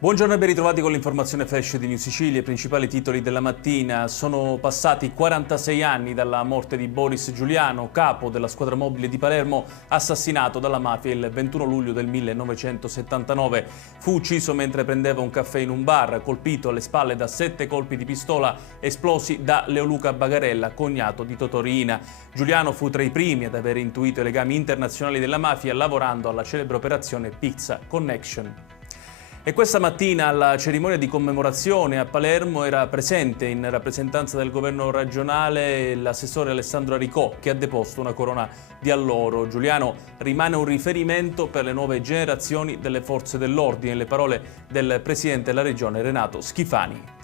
Buongiorno e ben ritrovati con l'informazione flash di New Sicilia. I principali titoli della mattina. Sono passati 46 anni dalla morte di Boris Giuliano, capo della squadra mobile di Palermo, assassinato dalla mafia il 21 luglio del 1979. Fu ucciso mentre prendeva un caffè in un bar, colpito alle spalle da 7 colpi di pistola esplosi da Leoluca Bagarella, cognato di Totò Riina. Giuliano fu tra i primi ad aver intuito i legami internazionali della mafia, lavorando alla celebre operazione Pizza Connection. E questa mattina alla cerimonia di commemorazione a Palermo era presente in rappresentanza del governo regionale l'assessore Alessandro Aricò, che ha deposto una corona di alloro. Giuliano rimane un riferimento per le nuove generazioni delle forze dell'ordine, le parole del presidente della regione Renato Schifani.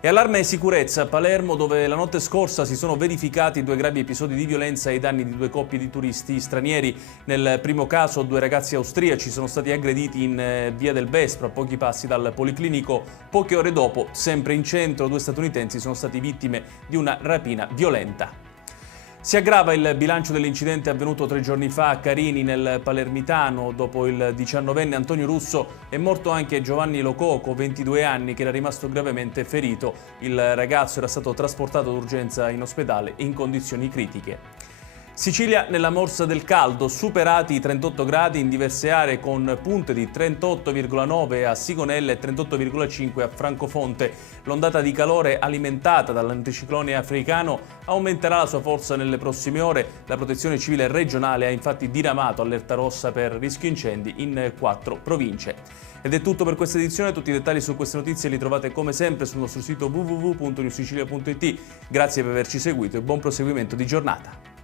E allarme e sicurezza a Palermo, dove la notte scorsa si sono verificati 2 gravi episodi di violenza ai danni di 2 coppie di turisti stranieri. Nel primo caso 2 ragazzi austriaci sono stati aggrediti in via del Vespro, a pochi passi dal Policlinico. Poche ore dopo, sempre in centro, 2 statunitensi sono stati vittime di una rapina violenta. Si aggrava il bilancio dell'incidente avvenuto 3 giorni fa a Carini, nel Palermitano. Dopo il 19enne Antonio Russo è morto anche Giovanni Lococo, 22 anni, che era rimasto gravemente ferito. Il ragazzo era stato trasportato d'urgenza in ospedale in condizioni critiche. Sicilia nella morsa del caldo, superati i 38 gradi in diverse aree, con punte di 38,9 a Sigonella e 38,5 a Francofonte. L'ondata di calore alimentata dall'anticiclone africano aumenterà la sua forza nelle prossime ore. La Protezione Civile regionale ha infatti diramato allerta rossa per rischio incendi in 4 province. Ed è tutto per questa edizione. Tutti i dettagli su queste notizie li trovate come sempre sul nostro sito www.newsicilia.it. Grazie per averci seguito e buon proseguimento di giornata.